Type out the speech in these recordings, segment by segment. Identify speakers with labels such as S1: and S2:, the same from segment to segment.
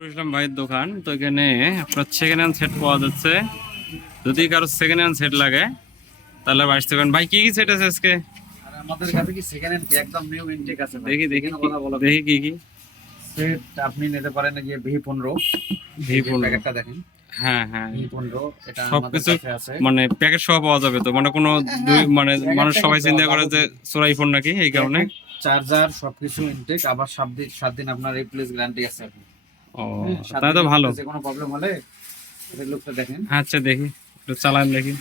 S1: ইসলাম ভাইয়ের দোকান তো এখানে আপনার সেকেন্ড হ্যান্ড সেট পাওয়া যাচ্ছে। যদি কারও সেকেন্ড হ্যান্ড সেট লাগে তাহলে আসতে পারেন। ভাই কি কি সেট আছে আজকে?
S2: আমাদের কাছে কি সেকেন্ড হ্যান্ড একদম নিউ ইনটেক আছে
S1: দেখি দেখি দেখি কি কি।
S2: সেট আপনি নিতে পারেন যে ভি পনেরো
S1: ভি পনেরো
S2: প্যাকেটটা দেখেন।
S1: হ্যাঁ হ্যাঁ। সবকিছু মানে প্যাকেট সহ পাওয়া যাবে তো? মানে কোনো দুই মানে মানুষ সবাই চিন্তা করে যে চোরাই ফোন নাকি এই কারণে?
S2: চার্জার সবকিছু ইনটেক আবার সাত দিন সাত দিন আপনার রিপ্লেস গ্যারান্টি আছে। আপনি
S1: ও
S2: হ্যাঁ,
S1: তাহলে তো ভালো।
S2: যে কোনো প্রবলেম হলে লোকটা দেখেন।
S1: আচ্ছা দেখি একটু চালান দেখি।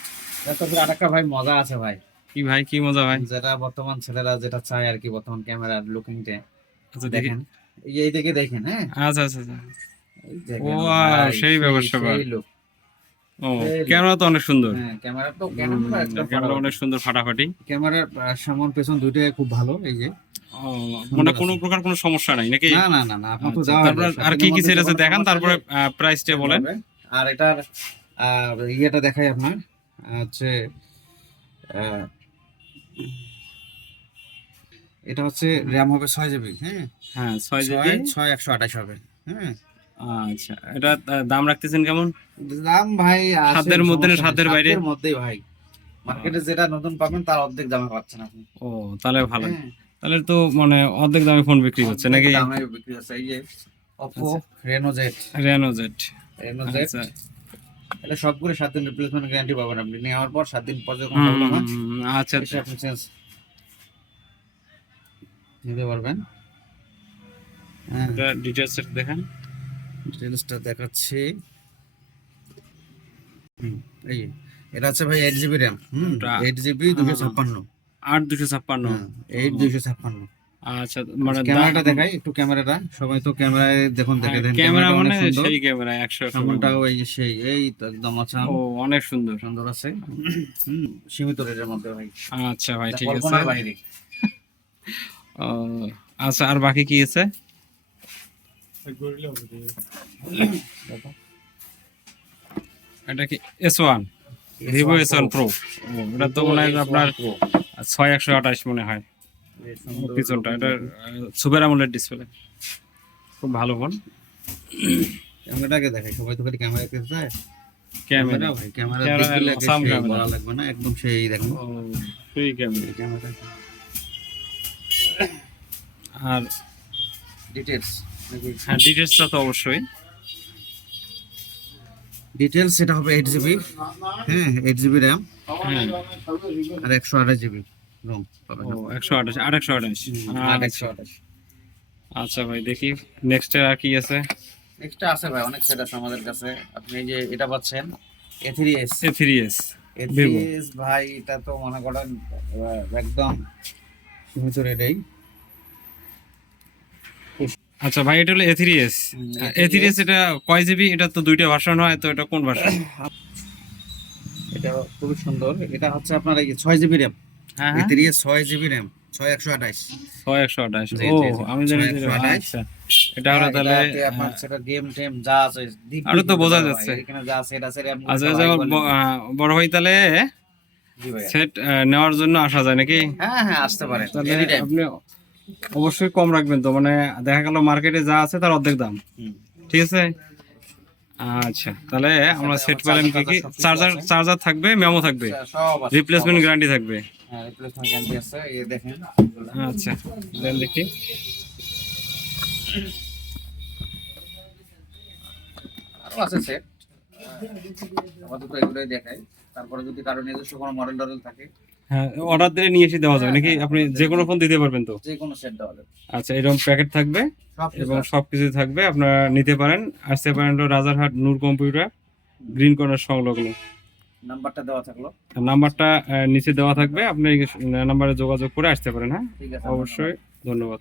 S2: তারপরে আরেকটা ভাই মজা আছে ভাই।
S1: কি ভাই কি মজা ভাই?
S2: যেটা বর্তমান ছেলেরা যেটা চায় আর কি বর্তমান ক্যামেরার লুকিংটা
S1: আচ্ছা
S2: দেখেন। এই দিকে দেখেন হ্যাঁ?
S1: আচ্ছা আচ্ছা আচ্ছা।
S2: এই দেখেন
S1: ও,
S2: ভাই,
S1: সেই ব্যবসা ভাই। ও ক্যামেরা তো অনেক সুন্দর।
S2: হ্যাঁ ক্যামেরা তো ক্যামেরা
S1: অনেক সুন্দর ফাটাফাটি।
S2: ক্যামেরার সামন পেছন দুইটাই খুব ভালো এই যে।
S1: মানে কোনো প্রকার কোনো সমস্যা নাই নাকি?
S2: না না না না আপনার তো
S1: আচ্ছা,
S2: যাওয়া
S1: তারপর আর কি কি সেট আছে দেখান তারপরে প্রাইসটা বলেন।
S2: আর এটার ইয়েটা দেখাই আপনার হচ্ছে এটা হচ্ছে র্যাম হবে ছয় জিবি হ্যাঁ?
S1: হ্যাঁ ছয় জিবি।
S2: ছয় একশো আঠাশ হবে হ্যাঁ?
S1: আচ্ছা এটা দাম রাখতেছেন কেমন?
S2: দাম ভাই
S1: সাধ্যের মধ্যে না সাধ্যের বাইরে?
S2: মধ্যেই ভাই। মার্কেটে যেটা নতুন পাবেন তার অর্ধেক দামে পাচ্ছেন আপনি।
S1: ও তাহলে ভালো।
S2: হ্যাঁ,
S1: তাহলে তো মানে অর্ধেক দামে ফোন বিক্রি হচ্ছে নাকি?
S2: দামে বিক্রি হচ্ছে। এই যে Oppo Reno Z
S1: Reno Z
S2: Reno Z
S1: আচ্ছা।
S2: এটা সবগুলো সাত দিন রিপ্লেসমেন্ট গ্যারান্টি পাবেন আপনি। নেওয়ার পর সাত দিন পর যখন
S1: আচ্ছা
S2: এসে আপনি চেঞ্জ নিতে পারবেন। হ্যাঁ।
S1: এটা ডিটেলস দেখেন।
S2: ডিটেইলসটা দেখাচ্ছি। হুম, এই এটা আছে ভাই eight GB RAM hmm eight GB দুশো ছাপ্পান্ন।
S1: আট দুশো ছাপ্পান্ন।
S2: এইট দুশো ছাপ্পান্ন।
S1: আচ্ছা মানে
S2: ক্যামেরাটা দেখাই একটু ক্যামেরাটা। সবাই তো ক্যামেরায় দেখুন দেখে দেন
S1: ক্যামেরা মানে সেই ক্যামেরা একশো
S2: সামনটাও এই সেই এই তো একদম আচ্ছা
S1: ও অনেক সুন্দর।
S2: সুন্দর আছে। সীমিত রেটের মধ্যে ভাই।
S1: আচ্ছা ভাই ঠিক আছে।
S2: বাইরে
S1: আচ্ছা আর বাকি কি আছে? এটা কি S one Vivo S one pro এটা তো মনে হয় আপনার ছয় একশো আঠাশ মনে হয়। পিছনটা এটা সুপার আমলের ডিসপ্লে খুব ভালো ফোন
S2: ক্যামেরাটাকে দেখাই সবাই তো খালি ক্যামেরা দেখতে চায়।
S1: ক্যামেরা
S2: ভাই ক্যামেরা। বলা লাগবে না একদম সেই
S1: সেই ক্যামেরা
S2: ক্যামেরা
S1: আর
S2: ডিটেলস
S1: হ্যাঁ ডিটেলসটা তো অবশ্যই।
S2: ডিটেলস সেটা হবে এইট জিবি হ্যাঁ এইট জিবি র্যাম
S1: হ্যাঁ
S2: আর একশো আঠাশ জিবি রোম
S1: একশো আঠাশ আর একশো আঠাশ।
S2: আর
S1: আচ্ছা।
S2: একশো আঠাশ।
S1: আচ্ছা ভাই দেখি নেক্সট আর কি আছে?
S2: এক্সট্রা আছে ভাই অনেক সেট আছে আমাদের কাছে। আপনি যে এটা পাচ্ছেন A three S
S1: A three S
S2: A three. S ভাই এটা তো মনে করেন একদম সীমিত রেটেই
S1: আচ্ছা ভাই এটা হলো A three S
S2: hmm,
S1: A three S এটা কয় জিবি এটা তো দুইটা ভার্সন হয় তো এটা কোন ভার্সন
S2: এটা খুবই সুন্দর। এটা হচ্ছে আপনার এই ছয় জিবি র্যাম
S1: হ্যাঁ
S2: এ
S1: হ্যাঁ
S2: ছয় জিবি র্যাম ছয় একশো আঠাশ।
S1: ছয় একশো আঠাশ। ও। আমি জানি যে-
S2: একশো আঠাশ।
S1: আচ্ছা। এটা হলো তাহলে
S2: আপনার সেটা গেম টেম যা আছে
S1: আরও তো বোঝা যাচ্ছে।
S2: এখানে যা আছে এটা আছে
S1: আচ্ছা আচ্ছা, বড় ভাই তাহলে সেট নেওয়ার জন্য আসা যায় নাকি?
S2: হ্যাঁ হ্যাঁ আসতে পারে।
S1: তাহলে আপনি অবশ্যই কম রাখবেন তো মানে দেখা গেল মার্কেটে যা আছে তার অর্ধেক দাম। ঠিক আছে? আচ্ছা তাহলে আমরা সেট পেলাম কি কি? চার্জার চার্জার থাকবে মেমো থাকবে। রিপ্লেসমেন্ট গ্যারান্টি থাকবে।
S2: হ্যাঁ রিপ্লেসমেন্ট গ্যারান্টি আছে এই দেখেন।
S1: আচ্ছা দেন দেখি।
S2: আরও আছে সেট আপাতত এগুলোই দেখাই। তারপরে যদি কারও নিজস্ব কোনো মডেল টডেল থাকে
S1: হ্যাঁ অর্ডার দিলে নিয়ে এসে দেওয়া যাবে নাকি আপনি যে কোনো ফোন দিতে পারবেন তো?
S2: যে কোনো সেট দেওয়া যাবে।
S1: আচ্ছা এরকম প্যাকেট থাকবে এবং সবকিছু থাকবে আপনারা নিতে পারেন। আসতে পারেন Rajarhat Noor computer green corner সংলগ্ন।
S2: নাম্বারটা দেওয়া থাকল।
S1: নাম্বারটা নিচে দেওয়া থাকবে আপনি নাম্বারে যোগাযোগ করে আসতে পারেন হ্যাঁ? অবশ্যই ধন্যবাদ।